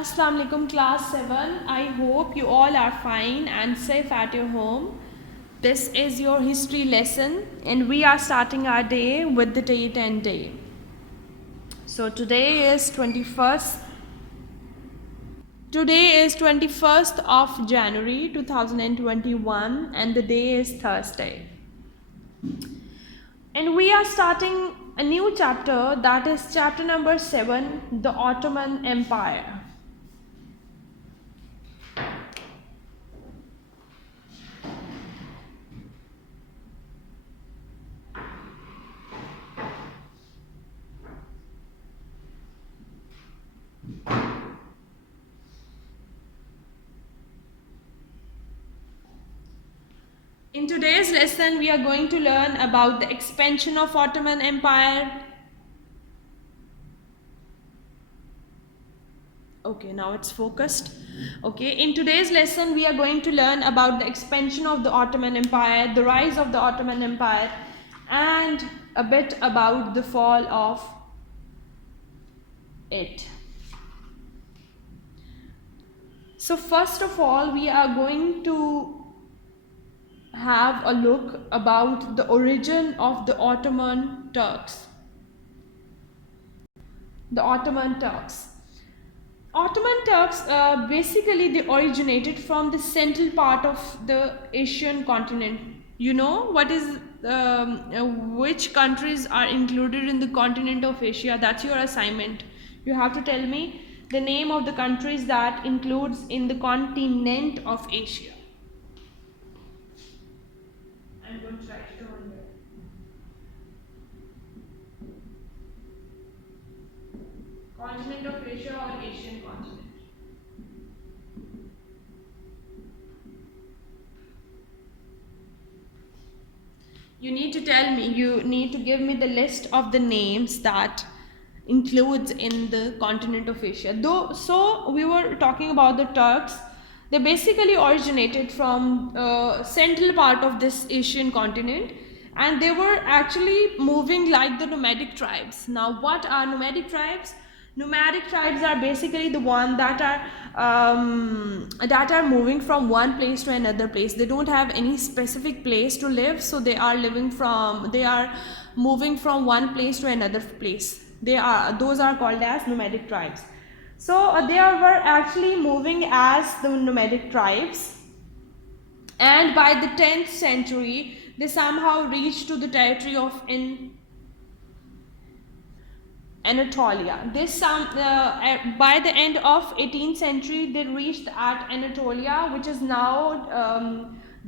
Assalamu alaikum class 7. I hope you all are fine and safe at your home. This is your history lesson and we are starting our day with the date and day. So today is 21st of January 2021 and the day is Thursday. And we are starting a new chapter, that is chapter number 7, the Ottoman Empire. In today's lesson, we are going to learn about the expansion of Ottoman Empire. Okay, now it's focused. Okay, in today's lesson, we are going to learn about the expansion of the Ottoman Empire, the rise of the Ottoman Empire, and a bit about the fall of it. So first of all, we are going to have a look about the origin of the Ottoman Turks. The Ottoman Turks. Ottoman Turks basically they originated from the central part of the Asian continent. You know what is which countries are included in the continent of Asia? That's your assignment. You have to tell me the name of the countries that includes in the continent of Asia. I'm going to write it down here. Continent of Asia or Asian continent. You need to tell me, you need to give me the list of the names that includes in the continent of Asia. So we were talking about the Turks. They basically originated from central part of this Asian continent and they were actually moving like the nomadic tribes. Now what are nomadic tribes? Nomadic tribes are basically the one that are moving from one place to another place. They don't have any specific place to live, so they are moving from one place to another place. Those are called as nomadic tribes. So they were actually moving as the nomadic tribes, and by the 10th century they somehow reached to the territory of Anatolia. By the end of 18th century they reached at Anatolia, which is now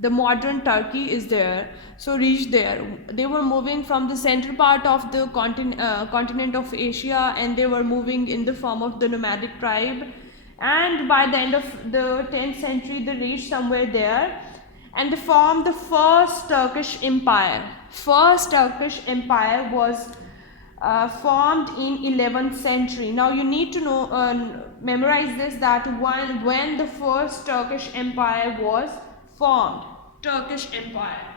the modern Turkey is there. So reached there. They were moving from the central part of the continent of Asia and they were moving in the form of the nomadic tribe, and by the end of the 10th century they reached somewhere there and they formed the first Turkish Empire. First Turkish Empire was formed in 11th century. Now you need to know, memorize this, that when the first Turkish Empire was formed. Turkish Empire.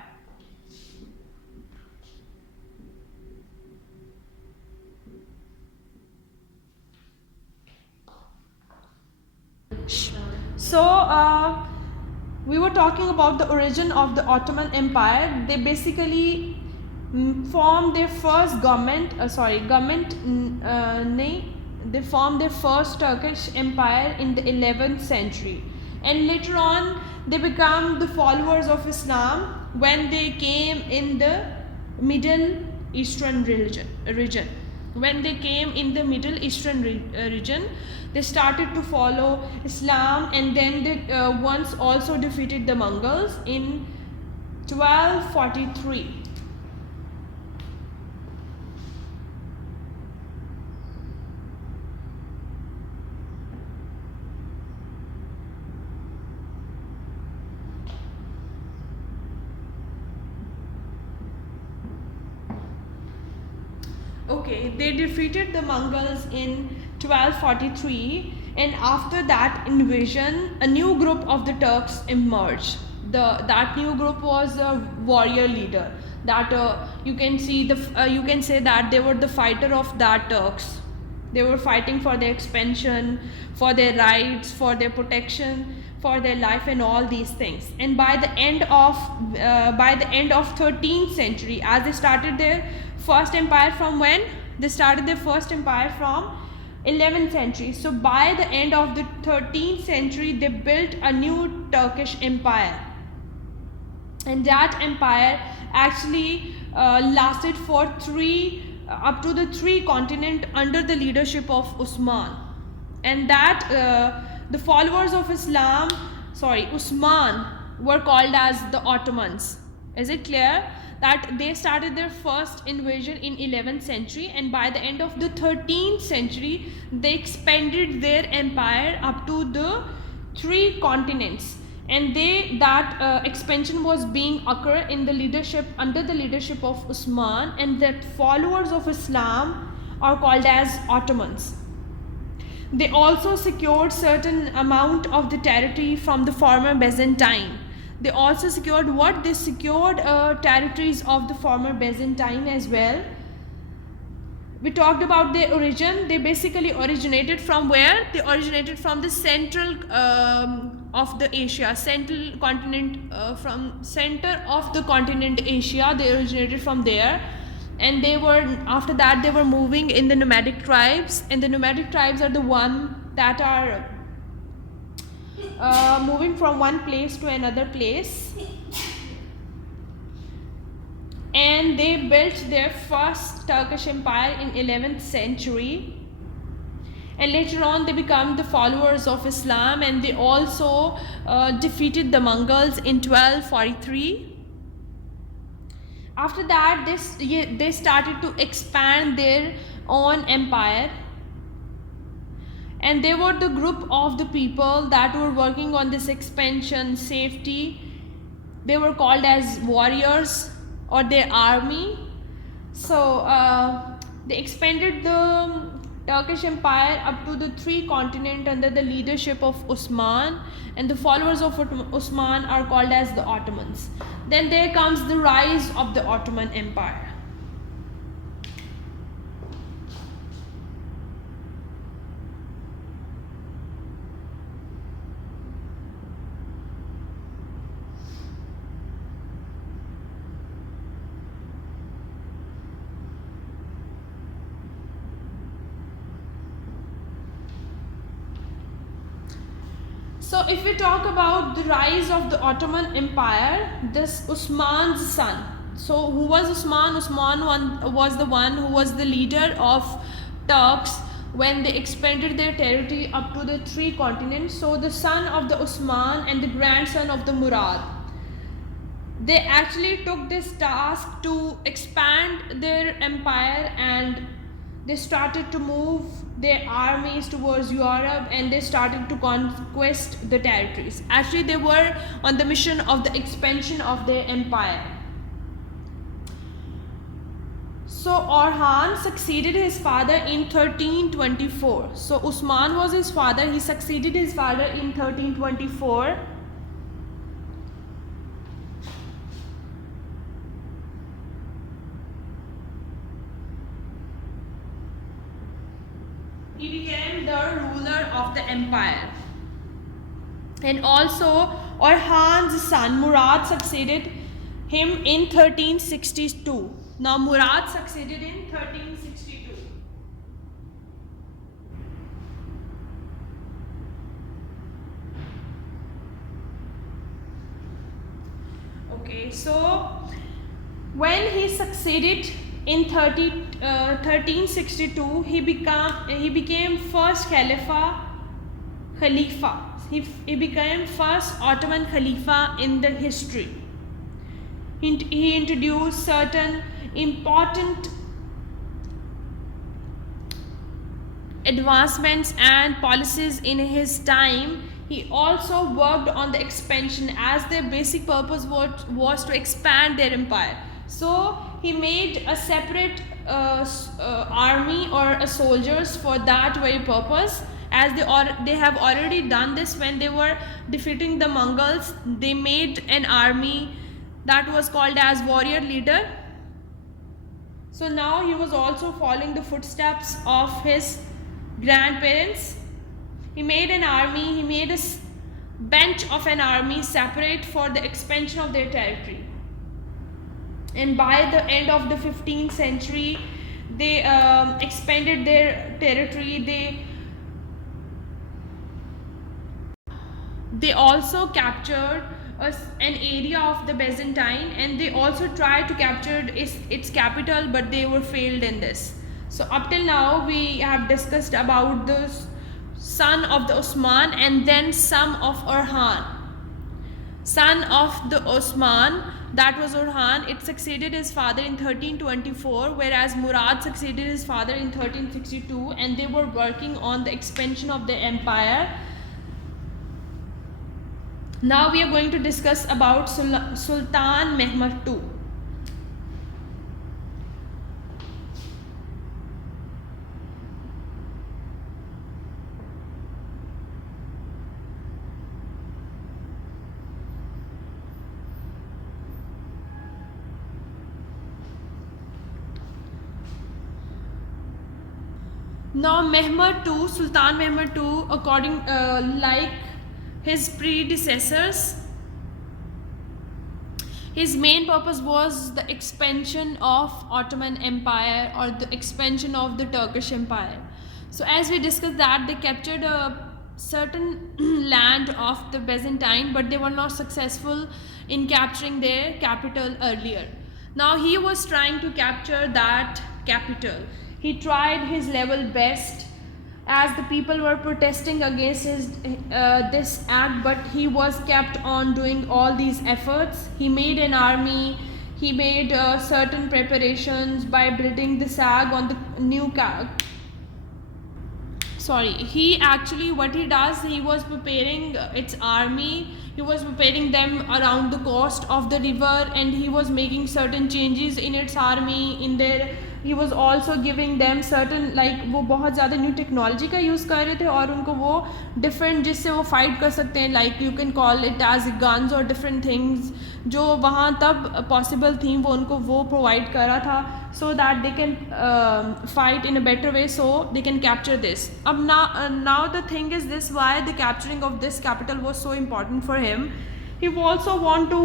So we were talking about the origin of the Ottoman Empire. They basically formed their first they formed their first Turkish Empire in the 11th century, and later on they become the followers of Islam when they came in the Middle Eastern region. When they came in the Middle Eastern region, they started to follow Islam, and then they once also defeated the Mongols in 1243. Okay, they defeated the Mongols in 1243, and after that invasion, a new group of the Turks emerged. That new group was a warrior leader. That you can say that they were the fighter of that Turks. They were fighting for their expansion, for their rights, for their protection, for their life, and all these things. And by the end of 13th century, as they started their first empire from when? They started their first empire from 11th century. So by the end of the 13th century, they built a new Turkish empire. And that empire actually lasted for up to the three continents under the leadership of Usman. And that the followers of Usman were called as the Ottomans. Is it clear? That they started their first invasion in 11th century, and by the end of the 13th century, they expanded their empire up to the three continents. And that expansion was being occur in the leadership under the leadership of Usman, and that followers of Islam are called as Ottomans. They also secured certain amount of the territory from the former Byzantine. They also secured what? They secured territories of the former Byzantine as well. We talked about their origin. They basically originated from where? They originated from the central of the Asia, central continent, from center of the continent Asia. They originated from there. And after that they were moving in the nomadic tribes, and the nomadic tribes are the one that are moving from one place to another place. And they built their first Turkish empire in 11th century, and later on they become the followers of Islam, and they also defeated the Mongols in 1243. After that, they started to expand their own empire, and they were the group of the people that were working on this expansion, safety. They were called as warriors or their army. So they expanded the Turkish empire up to the three continents under the leadership of Usman, and the followers of Usman are called as the Ottomans. Then there comes the rise of the Ottoman Empire. So if we talk about the rise of the Ottoman Empire, this Usman's son. So who was Usman? Usman was the one who was the leader of Turks when they expanded their territory up to the three continents. So the son of the Usman and the grandson of the Murad, they actually took this task to expand their empire, and they started to move their armies towards Europe, and they started to conquest the territories. Actually, they were on the mission of the expansion of their empire. So Orhan succeeded his father in 1324. So Usman was his father. He succeeded his father in 1324. He became the ruler of the empire. And also Orhan's son Murad succeeded him in 1362. Now Murad succeeded in 1362. Okay, so when he succeeded in 1362, he became first Khalifa. He became first Ottoman Khalifa in the history. He introduced certain important advancements and policies in his time. He also worked on the expansion, as their basic purpose was to expand their empire. So he made a separate army or a soldiers for that very purpose, as they have already done this when they were defeating the Mongols. They made an army that was called as warrior leader. So now he was also following the footsteps of his grandparents. He made an army, he made a bench of an army separate for the expansion of their territory. And by the end of the 15th century, they expanded their territory. They also captured an area of the Byzantine, and they also tried to capture its capital, but they were failed in this. So up till now we have discussed about the son of the Osman and then son of Orhan. Son of the Osman, that was Orhan, it succeeded his father in 1324, whereas Murad succeeded his father in 1362, and they were working on the expansion of the empire. Now we are going to discuss about Sultan Mehmed II. Now Mehmed II, Sultan Mehmed II, according like his predecessors, his main purpose was the expansion of Ottoman Empire or the expansion of the Turkish Empire. So as we discussed that they captured a certain land of the Byzantine, but they were not successful in capturing their capital earlier. Now he was trying to capture that capital. He tried his level best as the people were protesting against this act, but he was kept on doing all these efforts. He made an army, he made certain preparations by building the SAG on the new he actually, what he does, he was preparing its army, he was preparing them around the coast of the river, and he was making certain changes in its army, in their, he was also giving them certain, like वो बहुत ज़्यादा new technology का use कर रहे थे और उनको वो डिफरेंट जिससे वो फाइट कर सकते हैं, like you can call it as guns और डिफरेंट थिंग्स जो वहाँ तब पॉसिबल थी, वो उनको वो प्रोवाइड करा था, so that they can fight in a better way, so they can capture this. Now the thing is this, why the capturing of this capital was so important for him. He also want to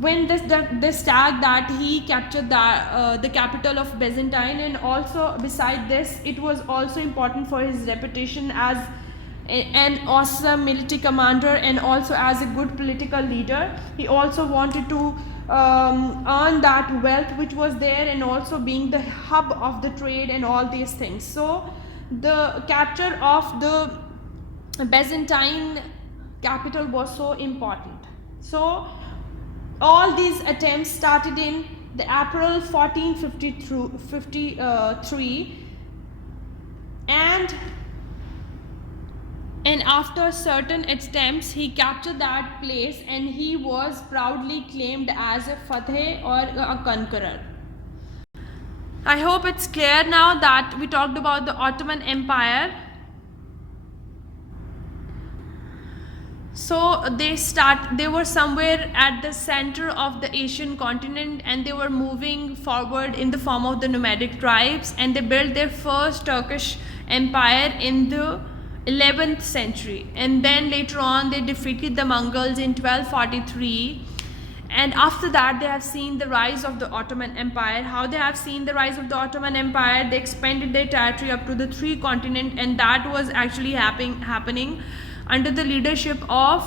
win this tag that he captured the capital of Byzantine, and also beside this it was also important for his reputation as an awesome military commander and also as a good political leader. He also wanted to earn that wealth which was there, and also being the hub of the trade and all these things. So the capture of the Byzantine capital was so important. So all these attempts started in the April 1453, and after certain attempts he captured that place, and he was proudly claimed as a Fateh or a conqueror. I hope it's clear now that we talked about the Ottoman Empire. So they were somewhere at the center of the Asian continent, and they were moving forward in the form of the nomadic tribes, and they built their first Turkish empire in the 11th century, and then later on they defeated the Mongols in 1243, and after that they have seen the rise of the Ottoman Empire. How they have seen the rise of the Ottoman Empire? They expanded their territory up to the 3 continents, and that was actually happening under the leadership of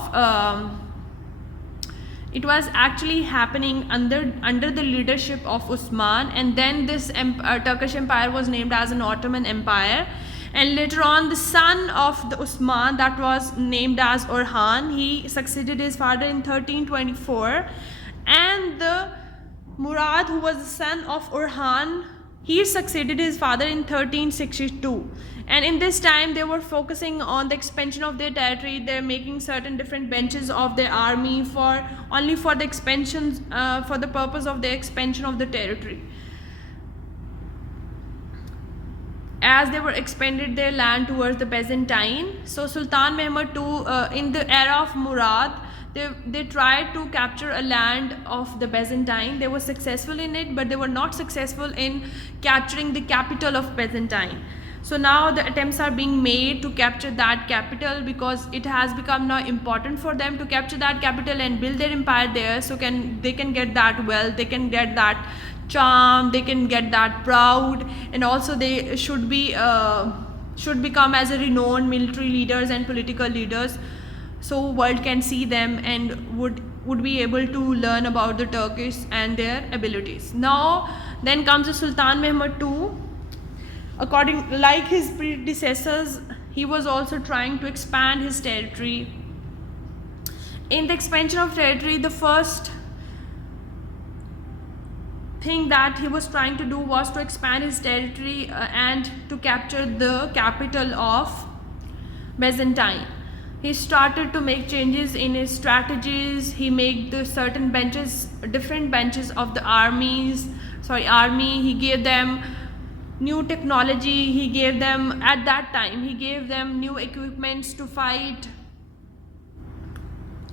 it was actually happening under the leadership of Osman, and then this Turkish empire was named as an Ottoman Empire. And later on the son of the Osman, that was named as Orhan, he succeeded his father in 1324, and the Murad, who was the son of Orhan, he succeeded his father in 1362. And in this time they were focusing on the expansion of their territory. They're making certain different benches of their army only for the expansions, for the purpose of the expansion of the territory. As they were expanded their land towards the Byzantine. So Sultan Mehmed II, in the era of Murad, they tried to capture a land of the Byzantine. They were successful in it, but they were not successful in capturing the capital of Byzantine. So now the attempts are being made to capture that capital, because it has become now important for them to capture that capital and build their empire there. So they can get that wealth, they can get that charm, they can get that proud, and also they should become as a renowned military leaders and political leaders, so world can see them and would be able to learn about the Turkish and their abilities. Now then comes the Sultan Mehmed II. According, like his predecessors, he was also trying to expand his territory. In the expansion of territory, the first thing that he was trying to do was to expand his territory and to capture the capital of Byzantine. He started to make changes in his strategies. He made the certain different benches of the army. He gave them new technology. He gave them, at that time, he gave them new equipments to fight.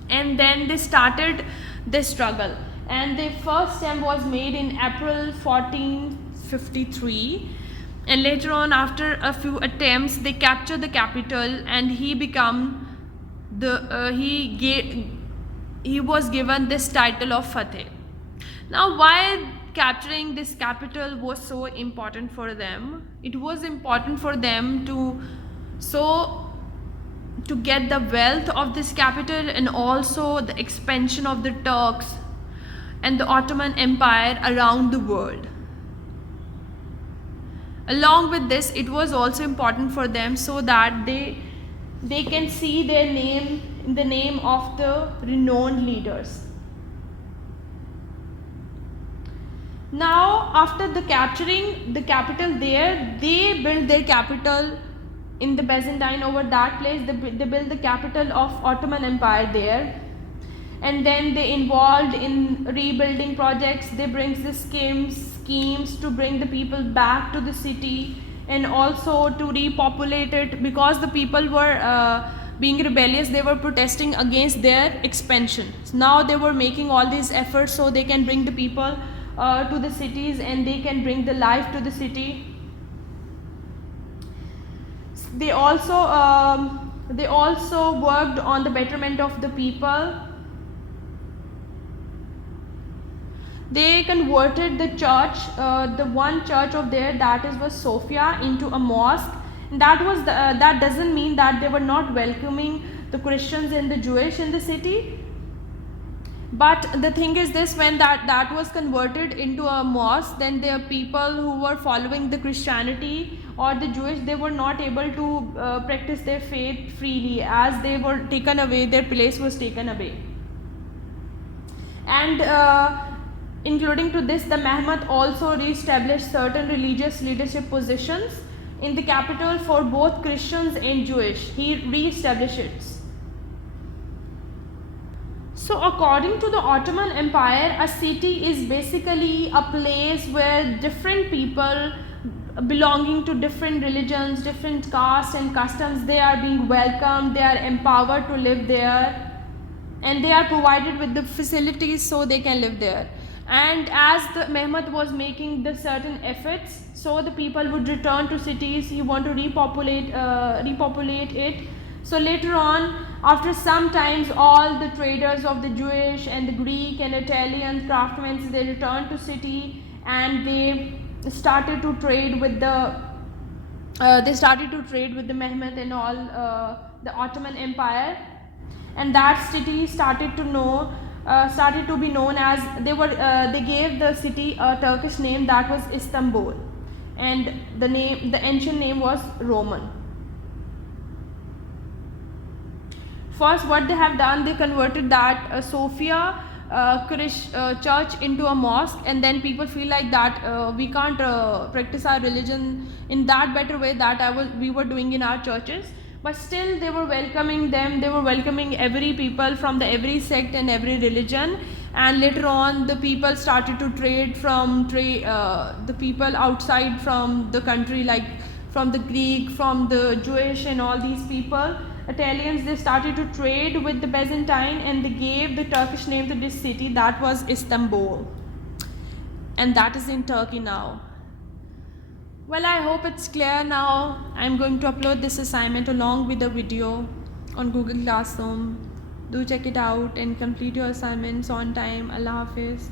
And then they started this struggle. And the first attempt was made in April 1453. And later on, after a few attempts, they captured the capital, and he was given this title of Fateh. Now, why capturing this capital was so important for them? It was important for them to get the wealth of this capital, and also the expansion of the Turks and the Ottoman Empire around the world. Along with this, it was also important for them so that they can see their name in the name of the renowned leaders. Now, after the capturing the capital there, they built their capital in the Byzantine. Over that place, they built the capital of Ottoman Empire there. And then they involved in rebuilding projects. They bring the schemes to bring the people back to the city, and also to repopulate it, because the people were being rebellious. They were protesting against their expansion. So now they were making all these efforts so they can bring the people to the cities, and they can bring the life to the city. They also worked on the betterment of the people. They converted the church, the one church of there, that was Sophia, into a mosque. And that doesn't mean that they were not welcoming the Christians and the Jewish in the city. But the thing is this, when that was converted into a mosque, then the people who were following the Christianity or the Jewish, they were not able to practice their faith freely, as they were taken away, their place was taken away. And including to this, the Mehmed also re-established certain religious leadership positions in the capital for both Christians and Jewish. He re-established it. So according to the Ottoman Empire, a city is basically a place where different people belonging to different religions, different castes and customs, they are being welcomed, they are empowered to live there, and they are provided with the facilities so they can live there. And as the Mehmed was making the certain efforts, so the people would return to cities. He want to repopulate it. So later on, after some times, all the traders of the Jewish and the Greek and Italian craftsmen, they returned to city, and they started to trade with the Mehmed and all the Ottoman Empire, and that city started to be known as, they gave the city a Turkish name, that was Istanbul, and the ancient name was Roman. First, what they have done, they converted that Sophia church into a mosque, and then people feel like that we can't practice our religion in that better way that we were doing in our churches. But still they were welcoming them, they were welcoming every people from every sect and every religion. And later on, the people started to trade from the people outside from the country, like from the Greek, from the Jewish and all these people. Italians, they started to trade with the Byzantine and they gave the Turkish name to this city, that was Istanbul. And that is in Turkey now. Well, I hope it's clear now. I'm going to upload this assignment along with the video on Google Classroom. Do check it out and complete your assignments on time. Allah Hafiz.